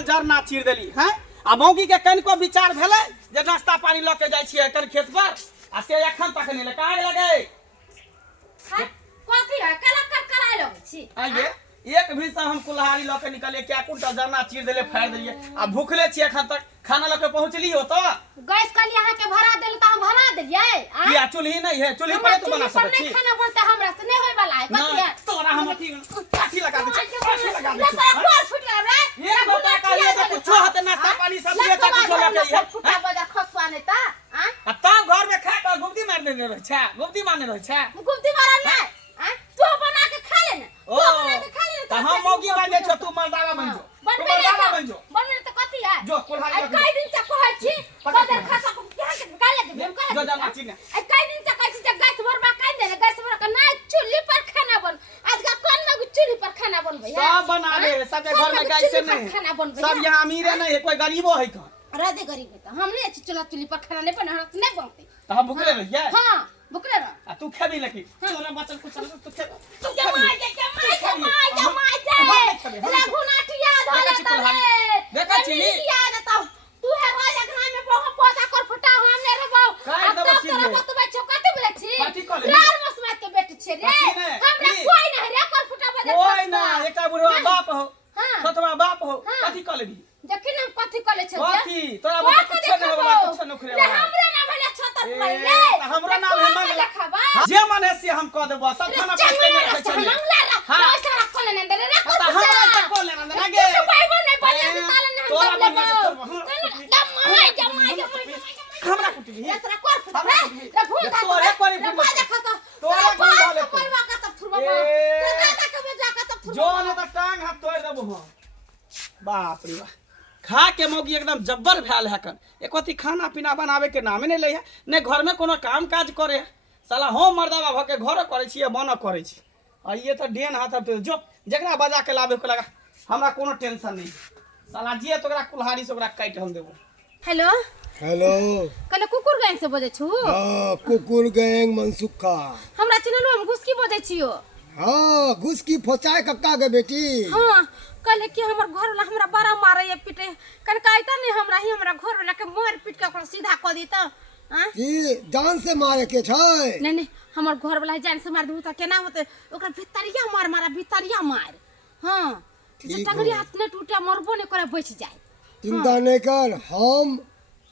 बनल जरना चीर देली हैं आ मौगी के कनिको विचार भेलै जे नाश्ता पानी ल के जाइ छियै कन खेत पर आ से एखन तक नहीं लगा लगे कथी है कला कर कराय लगै छी आगे एक भी सब हम कुल्हाड़ी ल के निकलिए क्या कुंटा जरना चीर देले फाड़ देलिए आ भूखले छी एखन तक खाना ल के पहुंचली हो तो गैस कल यहाँ के भरा देल त हम भरा देलिए किया चूल्ही नहीं है चूल्ही पर तू बना सकत छी खाना बनता हमरा से नहीं होय वाला है कथी है तोरा हम काठी लगा दे काठी लगा दे कोर फुट गया रे एक बता कालिए तो कुछ होते नाश्ता पानी सब लिए त कुछ लगे है फुटा बजा खसवा नहीं ता आ तब घर में खा के गुप्ती मारने रह छा गुप्ती मारने रह छा गुप्ती मारा नहीं तू बना के खा ले ना ओ त हम मौगी बन जाय छ तू मर्दावा बन जो मर्दावा बन जो बनने त कथी है जो कुल्हाड़ी कई दिन से कहै छी बदर खसा को यहाँ के निकाले दे जो जाना चीने कई दिन से कहै छी जे गैस भरबा काई दे गैस भर के ना चूल्ही पर खाना बन आज का कौन में चूल्ही पर खाना बनबै सब बनावे सब घर में गैस से नहीं सब यहाँ अमीर नहीं है कोई गरीबो है कहां राधे गरीब है हम नहीं अच्छी चूल्ही पर खाना नहीं बना नहीं बनते तो हम भूखले रहिए हां भूखले रह तू खेबी लेकिन तोरा बचल कुछ तू खेब तू जमाई दे रघुनाथिया धरे तले देखा छी याद आता तू है राजा के नाम में बहुत पोता कर फटा हमने रे बाऊ काय दब छी रे तू बच्चो कते बोले छी पार्टी कर ले लाल मसमा के बेटी छे रे हमरा कोई नहीं रे कर फटा बजे कोई ना एकटा बुढ़वा बाप हो हां सतवा बाप हो कथी कर लेबी जखन हम कथी कले छ कथी तोरा बच्चा कुछ नहीं वाला कुछ न खरे वाला हमरा नाम भेले छतर पर रे हमरा नाम है मंगला जे मन है से हम कह देबो सब खाना पास के रखे छी मंगला रा सारा खोले न दे रे पता हमरा से खोल लेना ना गे तू पाइबो नहीं बने ताले न तोरा बन जमाई हमरा कुटबी एकरा कर फटा रे भूल तोरे कोरी फुट तोरे कोई डाले कोइवा का तब फुरबा तो दादा के बेजा का तब जो ने त टांग हाथ तोड़ देबो हम बाप रे बाप खा के मौगी एकदम जब्बर भैल है कन एकती खाना पीना बनावे के नामे नहीं ले है ने घर में कोनो काम काज करे है साला हम मर्दावा भ के घर करे छी बन करे छी आ ये तो डेन हाथ जो जकरा बजा के लाबे को लगा हमरा कोनो टेंशन नहीं साला जे तोरा कुल्हाड़ी से ओकरा काट हम देबो हेलो हेलो कने कुकुर गैंग से बजे छु हां कुकुर गैंग मनसुखा हमरा चैनल में घुसकी बजे छियो हां घुसकी फोचाए कक्का के बेटी हां कल कि हमर घर वाला हमरा बड़ा मारे ये पिटे कन काइता नहीं हमरा घर वाला के मार पीट के ओकरा सीधा क दी त की जान से मारे के छै नहीं हमर घर वाला जान से मार दू त केना होते ओकरा भितरिया मार भितरिया मार हां जे टंगरी हाथ ने टूटे मरबो ने करे बच जाए चिंता नहीं कर हम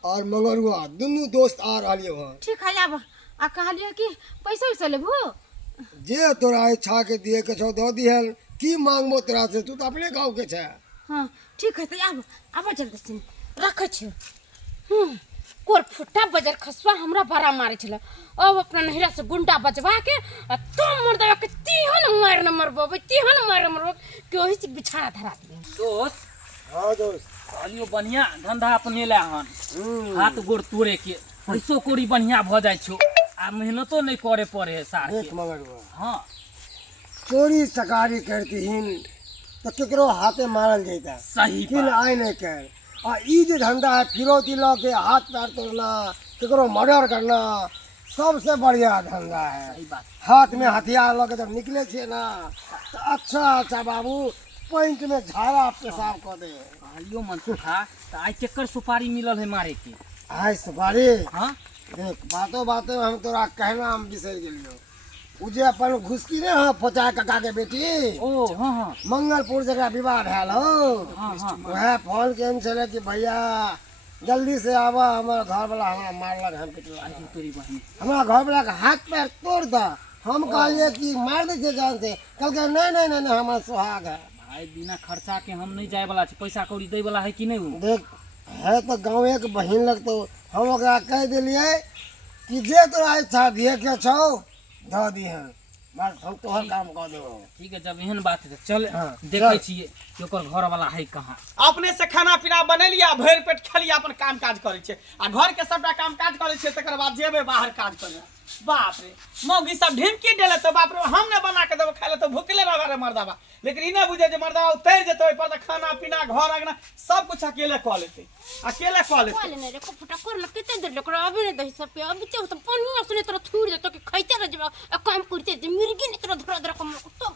और मंगरुआ दोनों दोस्त आ रहलियो हन ठीक है अब आ कहलियो कि पैसा वैसा लेबो जे तोरा इच्छा के दिए के छौ दो दिहल की मांगबो तोरा से तू तो अपने गांव के छै हां ठीक है तो अब जल्दी से रख छु कोर फुटा बजर खसवा हमरा बड़ा मारे छले अब अपना नहिरा से गुंडा बजवा के तुम मर देबे के तीहन मार न मरबो तीहन मार मरबो के ओही से बिछाना धरा दे दोस्त हां दोस्त कहलियो बढ़िया धंधा अपने ले हन हाथ गोड़ तोड़े के पैसो कोड़ी बढ़िया भ जाय छो आ मेहनतो नहीं करे पड़े है साथ देख मंगरुआ हां चोरी चकारी करतीहिन तो केकरो हाथे मारल जैता सही किन आय नहीं कर आ ई जे धंधा है फिरौती ला के हाथ पैर तोड़ना केकरो मर्डर करना सबसे बढ़िया धंधा है सही बात हाथ में हथियार लगे जब निकले छे ना तो अच्छा बाबू पॉइंट में झाड़ा पेशाब कर दे कहलियो मनसुखा त आई केकर सुपारी मिलल है मारे के आय सुपारी हां देख बातों में हम तोरा कहना हम बिसर गेलियो उ जे अपन घुसकी ने हां फोचा काका के बेटी ओ हां हां मंगलपुर जगह विवाह भेल हो हां हां वह फोन केन चले कि भैया जल्दी से आवा हमारा घर वाला हमरा मारलक हम पिटला तोरी बहन हमारा घर वाला का हाथ पैर तोड़ दा हम कहलिए कि मार दे छे जान से कल के नहीं हमारा सुहाग है भाई बिना खर्चा के हम नहीं जाए वाला छी पैसा कौड़ी दे वाला है कि नहीं देख है तो गाँव के बहिन लग तो हम ओकरा कह दिलिए कि जे तोरा इच्छा दिए के छौ द दिहन बस हम तोहर काम कर देबो ठीक है जब एहन बात है चल हाँ, देखे छिए कि ओकर घर वाला है कहां अपने से खाना पीना बनेलिया भर पेट खलिया अपन काम काज करे छे आ घर के सबटा काम काज करे छे तकर बाद जेबे बाहर काज करे बाप रे मौगी सब ढिमकी देले तो बाप रे हम ने बना के देबो खाइले तो भूखले रह रे मर्दावा लेकिन इ ना बुझे जे मर्दावा उतर जेतो ओइ पर खाना पीना घर आंगना सब कुछ अकेले क लेते कॉल ने रे को फटा कर ल केते देर लकड़ा अभी ने दही सब पे अभी तो पानी सुने तोरा थूर देतो कि खइते रह जेबा काम करते जे मुर्गी ने तोरा धरा को तो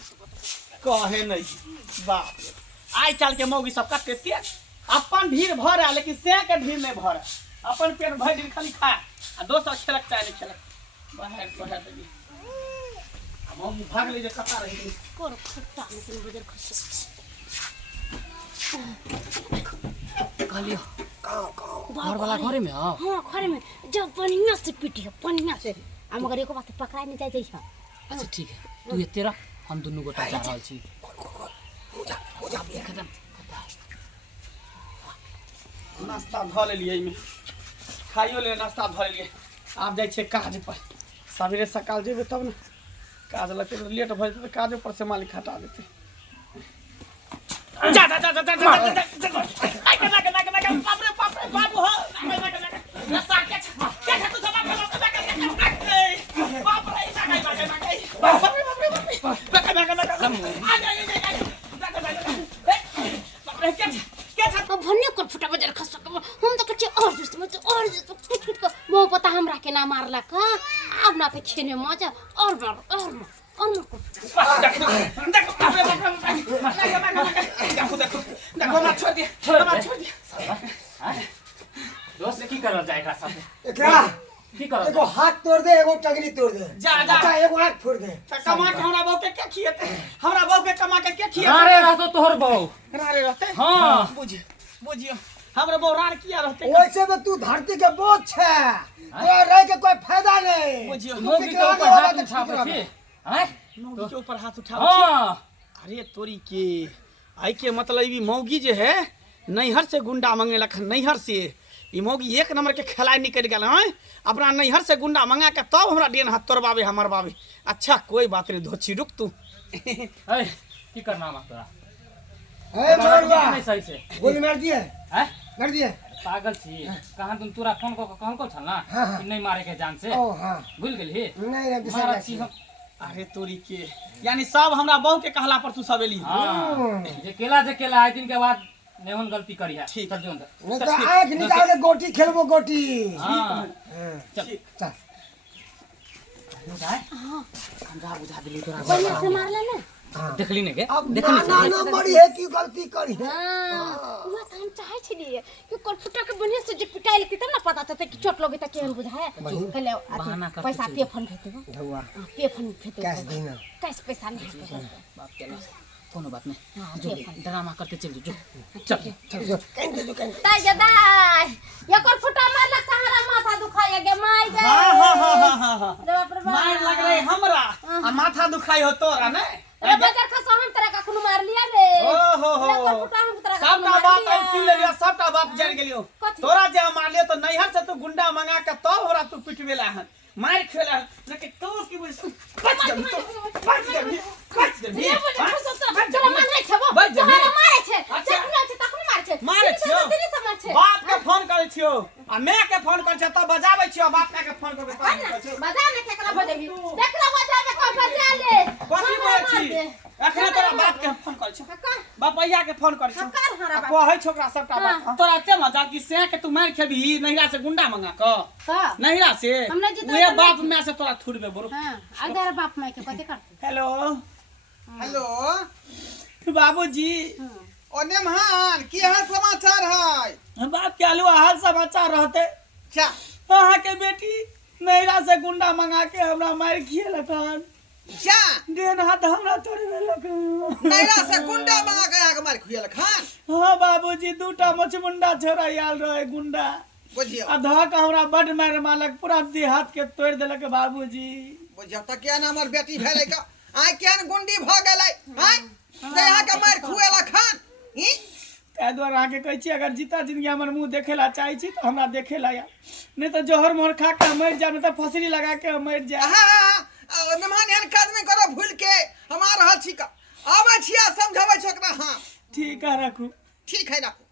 कहे नहीं बाप रे आई काल के मौगी सब कते तेज अपन भीड़ भर है लेकिन से के भीड़ नहीं भर है। अपन पेट भर दिन खाली खा आ दोसर खेलक चाहे नहीं खेलक बाहर सोहर देगी। अब हम भाग ले जे कता रही कोर फुट्टा में बजर खस कहलियो घर वाला घरे में हां हां घरे में जब बढ़िया से पिटियो बढ़िया से आ मगर एको बात पकड़ा नहीं जाय छ। अच्छा ठीक है तू एते रह हम दुनू गोटा जा रहल छी। हो जा एकदम नाश्ता ध लेलिए में खाइयो ले नाश्ता ध लेलिए। आप जाय छे काज पर सवेरे सकाल जेबे तब ना काज लगते लेट भ जेते काज पर से मालिक हटा देते। जा जा जा जा जा बाप रे बाबू हो नाश्ता के तू सब बाप रे अब भन्ने कोर फुट्टा बजर खस हम तो कच्चे और जस्ट में और फुट फुट को मो पता हमरा के ना मारला का अब ना तो खेने मजा और मार को देखो ना छोड़ दिया दोस्त की करल जाए एकरा साथे क्या की करल एगो हाथ तोड़ दे एगो टंगरी तोड़ दे जा जा अच्छा एगो हाथ फोड़ दे कमा के हमरा बहू के क्या खिएते हमरा बहू के कमा के क्या खिएते अरे रहतो तोहर बहू रारे रहते हाँ। बुझियो हमरा बहू रार किया रहते वैसे में तू धरती के बोझ छे तो रह के कोई फायदा नहीं बुझियो मोगी के ऊपर हाथ उठाबै छी हैं मौगी के ऊपर हाथ उठा हां अरे तोरी के आई के मतलब ई मौगी जे है नैहर से गुंडा मंगे लखन नैहर से ई मौगी एक नंबर के खिलाड़ी निकल गेल हैं अपना नैहर से गुंडा मंगा के तब हमरा डेन हाथ तोड़बावे हमर बाबे। अच्छा कोई बात नहीं धोची रुक तू ए की करना मा तोरा ए छोड़वा नहीं सही से गोली मार दिए हैं मार दिए पागल छी कहां तुम तोरा फोन को कहन को छल ना हाँ। कि नहीं मारे के जान से ओ हां भूल गेली नहीं रे बिसर मारा गया छी हम अरे तोरी के यानी सब हमरा बहू के कहला पर तू सब एली हां जे केला है दिन के बाद नेवन गलती करी है ठीक कर जोन नहीं तो आंख निकाल के गोटी खेलबो गोटी हां चल चल बुझाए हमरा बुझा दिली तोरा बढ़िया से मारला ना देखली ने के अब ना मरी है की गलती करी है वो तो हम चाहे छलिए कि कोर फुट्टा के बढ़िया से जे पिटाइल के तब ना पता चलता कि चोट लगे त केहन बुझाए पहले बहाना करते पैसा पे फोन भेते धुआ पे फोन भेते कैश देना कैश पैसा नहीं बाप के लॉस कोनो बात नहीं हां जो ड्रामा करते चल जो चल चल जो कहीं दे जो कहीं ताई जदाई या कोर फुट्टा मारला सहारा माथा दुखाया गे माई गे हां रे बाप रे बाप मार लग रही हमरा आ माथा दुखाई हो तोरा ने रे बजर खसो हम तेरा का कुनु मार लिया रे ओ हो कोर फुट्टा हम तेरा का सबटा बात हम सुन लेलियो सबटा बात जान गेलियो कथी? तोरा जे मार लियो तो नैहर से तू गुंडा मंगा के तब हमरा तू पिटवेला हन मार खेला लेकिन तो की बुझ बच दे ये बजर खसो तोरा मारे छबो बच जा तोरा मारे छे अच्छा। जखना छे तखनी मारे छे मारे छियो तेरी समझ छे बाप के फोन करे छियो आ मैं के फोन कर छ त बजाबै छियो बाप के फोन करबे त बजा में केकरा बजेबी देखला बजा में कोई बजा ले कथी बोलै छी एखने तोरा बाप के फोन कर छ बापैया के फोन कर छ कर हरा बाप कहै छोकरा सबटा बात तोरा एते मजा कि से के तू मार खेबी नहिरा से गुंडा मंगा क का नहिरा से हमरा जितना उहे बाप में से तोरा थुड़बे बरो। हां अगर बाप में के कथि करते हेलो हेलो बाबूजी ओने महान की हाल समाचार है बाप के आलू हाल समाचार रहते क्या अहाँ के बेटी नहिरा से गुंडा मंगा के हमरा मार खिएलकन क्या देन हाथ हमरा तोड़बे लकन नैरा से गुंडा मंगा के आके मार खुयल खान हाँ बाबूजी दूटा मछमुंडा छोरा आयल रहे गुंडा बुझियो आ धक हमरा बड मार मालक पूरा देह हाथ के तोड़ देलक बाबूजी। बुझियो त क्या ना हमर बेटी भेलै का आइ केन गुंडी भ गेलै हैं ते यहाँ के मार खुयल खान ई ताहि दुआरे अहाँके कहै छी अगर जीता जिंदगी हमर मुंह देखे ला चाहै छी तो हमरा देखे ला या नहीं तो जोहर मोहर खा के मर जाए नहीं तो फसरी लगा के मर जाए। हां मेहमान एहन काज नहीं करो भूल के हम आ रहल छी का आबै छिया समझाबै छोकरा। हां ठीक है रखू ठीक है रखो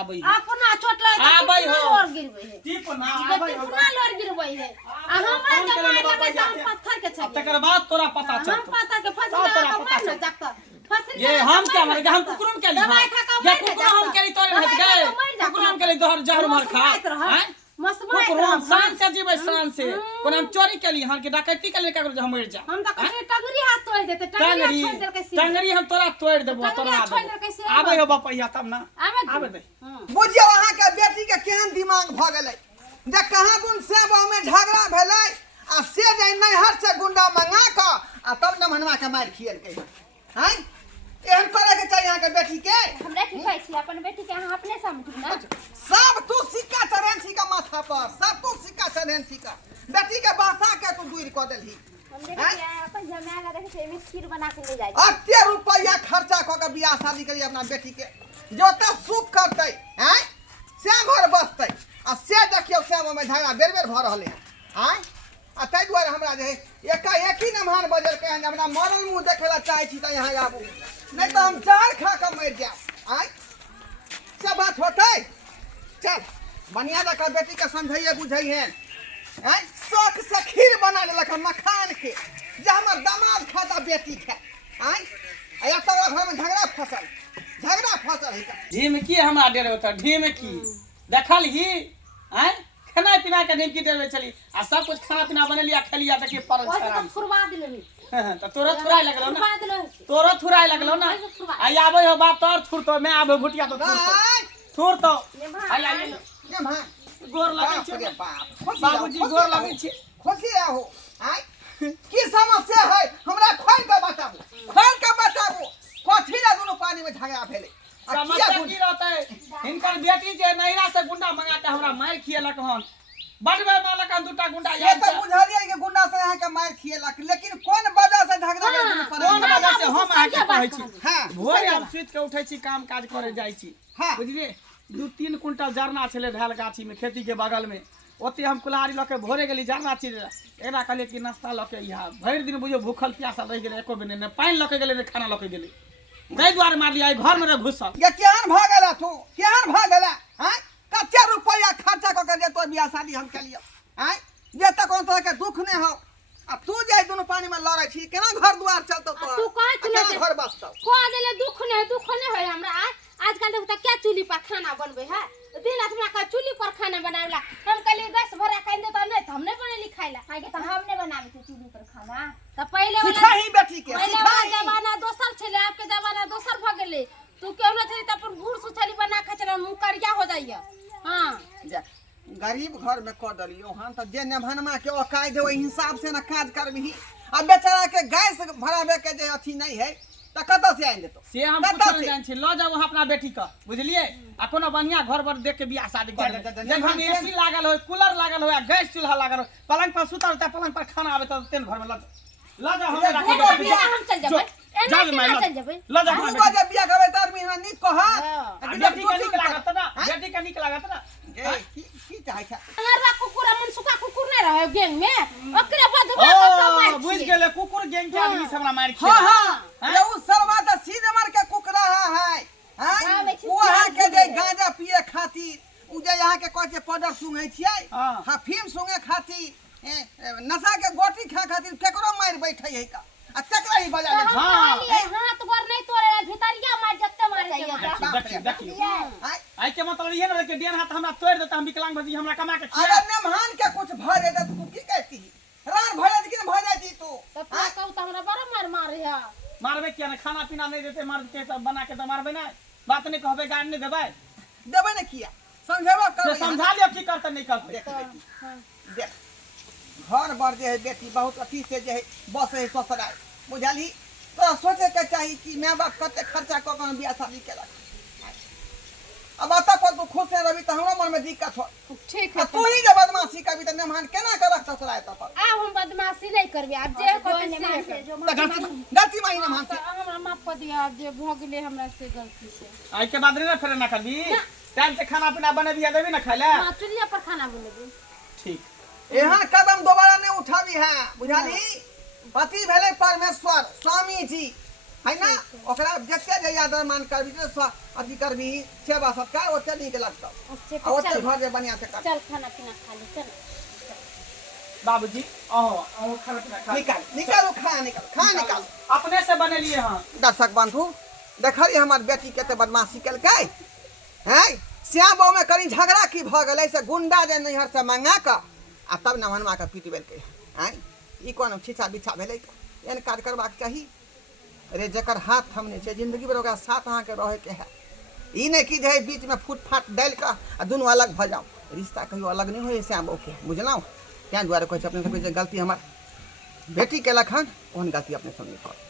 आबै अपना चोट लगे आबै हो और गिरबै है ठीक ना आबै हो अपना लोर गिरबै है आ हमरा के मार लगे त पत्थर के छै तकर बाद तोरा पता हम चलतो पता के फसल लगा के मार न जाता फसल ये हम क्या मारे हम कुकुरम के लिए दवाई खा के या कुकुरम हम के लिए तोरे भेट गए कुकुरम के लिए दोहर जहर मार खा हैं मसमा कुकुर हम शान से जीवे शान से कोन हम चोरी के लिए हन के डकैती के लिए ककरो हम मर जा हम तो कहते टंगरी हाथ तोड़ देते टंगरी छोड़ देलकै से टंगरी हम तोरा तोड़ देबो तोरा छोड़ देलकै से आबे हो बपैया तब ना आबे दे बुझियो अहाँ के बेटी के केहन दिमाग भ गेलै जे कहाँ दुन से में झगड़ा भेलै आ से जे नैहर से गुंडा मंगा क आ तब न मनवा के मार खियलकै हैं एहन करे के चाहिए अहाँ के बेटी के हमरा की कहै छी अपन बेटी के अहाँ अपने समझू ना सब तू सिक्का चढ़ेन छी का माथा पर सब तू सिक्का चढ़ेन छी का बेटी के बासा के तू दूर क देलही हम देखे अपन जमाना देखे छै में खीर बना के ले जाय अत्ते रुपया खर्चा क के बियाह शादी करी अपना बेटी के जोता सुख करतै हैं से घर बसतै आ से देखियो से में झगड़ा बेर बेर भ रहले हैं आ तै दुआरे हमरा जे एक ही नमहान बजल के हमरा मरल मुंह देखेला चाहै छी त यहाँ आबू नहीं तो हम चार खा के मर जाब आय से बात होतै चल बढ़िया जका बेटी के समझाइए बुझाइए हैं शौक से खीर बना लेलक मखान के जे हमर दामाद खाता बेटी खा आय या तो घर में झगड़ा फसल है ढीमकी हमरा डेरे होता ढीमकी देखल ही हैं खाना पीना के ढीमकी डेरे चली आ सब कुछ खाना पीना बनेलिया खेलिया त के परल छराम फुरवा दिलनी त तोरा थुराई लगलो ना तोरा थुराई लगलो ना आई आबे हो बाप तोर थुर तो मैं आबे भुटिया तो थुर तो आई आई ये मां गोर लगे छै बाप बाबूजी गोर लगे छै खुशी रहो आय की समस्या है हमरा खोल के बताबू कथी ला दोनों पानी में झगड़ा भेले समस्या की रहते इनकर बेटी जे नैरा से गुंडा मंगा के हमरा मार खियलक हन बड़वे मालक दुटा गुंडा ये तो बुझलिए कि गुंडा से यहाँ के मार खियलक लेकिन कौन वजह से झगड़ा भेल कौन वजह से हम अहाँ के कहै छी हां भोरे हम सुत के उठै छी काम काज करे जाइ छी हाँ। बुझलिए 2-3 कुंटल जरना छले भेल गाछी में खेती के बगल में ओते हम कुल्हाड़ी ल के भोरे गेली जरना चीर एकरा कहले कि नाश्ता ल के यहाँ भरि दिन बुझियो भूखल प्यासल रह गेले एको दिन ने पानी ल के गेले ने खाना ल के गेले गई द्वार मार लिया घर में घुसल ये केहन भ गेला तू केहन भ गेला हैं कते रुपया खर्चा क के जे तो बियाह शादी हम के लिए हैं जे तक कोन तरह के दुख ने हो आ तू जे दोनों पानी में लड़ै छी केना घर दुआर चलतो तो तू कहै छी ना घर बसतो को देले दुख ने होय हमरा आजकल देखता क्या चूल्ही पर खाना बनबे है दिन रात हमरा का चूल्ही पर खाना बनावेला हम कहली गैस भरा खाइ दे त नहीं हम नहीं बनेली खाइला काहे के त हम नहीं बनाबे छी चूल्ही पर खाना त पहले वाला सिखाही बेटी के पहले वाला जमाना दोसर छले अब के जमाना दोसर भ गेले तू केहू न छली त अपन बूढ़ सुछली बना के चला मुंह करिया हो जाइए हां गरीब घर में क दलियो हम त जे नेभनमा के ओकाय दे ओहि हिसाब से न काज करबही अब बेचारा के गैस भरावे के जे अथी नहीं है त कत से आइन देतो से हम पूछल जान छी ल जाओ अपना बेटी का बुझलिए आ कोनो बढ़िया घर पर देख के बियाह शादी कर जब हम एसी लागल हो कूलर लागल हो गैस चूल्हा लागल हो पलंग पर सुतल त पलंग पर खाना आवे त तेन घर में ल जा हम हम चल जबै चल मैं चल जबै ल जा हम जब बियाह करबै त आदमी हमरा नीक कह बेटी का निक लागत ना बेटी का निक लागत ना की चाहे छ अरवा कुकुर मन सुखा कुकुर नहीं रहे गैंग में ओकरे बदवा तो मार बुझ गेले कुकुर गैंग के आदमी से हमरा मार हां हां ये उ सरवा त सीधे मार के कुकरा है हैं वहां के जे गांजा पिए खातिर उ जे यहां के कहै छै पाउडर सुंघै छियै हफीम सुंघे खातिर नशा के गोटी खा खातिर केकरो मार बैठै है का आ तकरा ही बजा ले हाथ गोर नहीं तोरे भितरिया मार जत्ते मारे देखिए आई के मतलब ये ना कि डेढ़ हाथ हमरा तोड़ देता हम विकलांग भजी हमरा कमा के खिया अरे नेमहान के कुछ भ जाता तू की कहती रान भ जाती कि न भ जाती तू तो कहू त हमरा बड़ा मार मारे है मारबे किया ना खाना पीना नहीं देते मार के तब बना के तो मारबे ना बात नहीं कहबे गाड़ नहीं देबे देबे न किया समझेबो कर समझा लियो की करते नहीं करते देख घर बर जे है बेटी बहुत अथी से जे है बस है ससुराल बुझली तो सोचे के चाहिए कि माँ बाप कते खर्चा क के बियाह शादी केलक अब आता पर तू खुश रही तो हमरा मन में दिक्कत हो ठीक है तू ही जब बदमाशी करबी तो नेमहान केना कर रख ससुराल त पर आ हम बदमाशी नहीं करबे अब जे कहते से जो गलती माही नेमहान से हमरा माफ कर दिया जे भ गेले हमरा से गलती से आई के बाद ना फिर ना करबी टाइम से खाना पीना बने दिया देबी ना खाइला हां चुलिया पर खाना बनेबे ठीक एहन कदम दोबारा नहीं उठाबी है बुझाली पति भेले परमेश्वर स्वामी जी है ना ओकरा जते जे आदर मान करबी तो अथी करबी सेवा सत्कार ओते नीक लगतौ आ ओते घर जे बढ़िया से कर चल खाना पीना खा ले चल बाबूजी आओ खाना पीना खा निकालो खा निकाल अपने से बने लिए हां दर्शक बंधु देखलिए हमार बेटी केते बदमाशी केलकै हैं श्याम बाबू में करी झगड़ा की भ गए से गुंडा जे नैहर से मंगा कर आ तब नवनमा के पीट बेलकै आँय ई कोन छिछा बिछा भेलै एहन काज करबाक चाही। अरे जकर हाथ थमने छै जिंदगी भर ओकरा साथ अहाँके रहैके है। ई नहीं कि जे बीच में फूट फाट डालि कऽ आ दुनू अलग भऽ जाओ। रिश्ता कहियो अलग नहीं होइए श्याम बाबू के बुझलहुँ। तैँ दुआरे कहै छै अपने सबके जे गलती हमर बेटी केलक हन ओहन गलती अपने सब नहीं कर।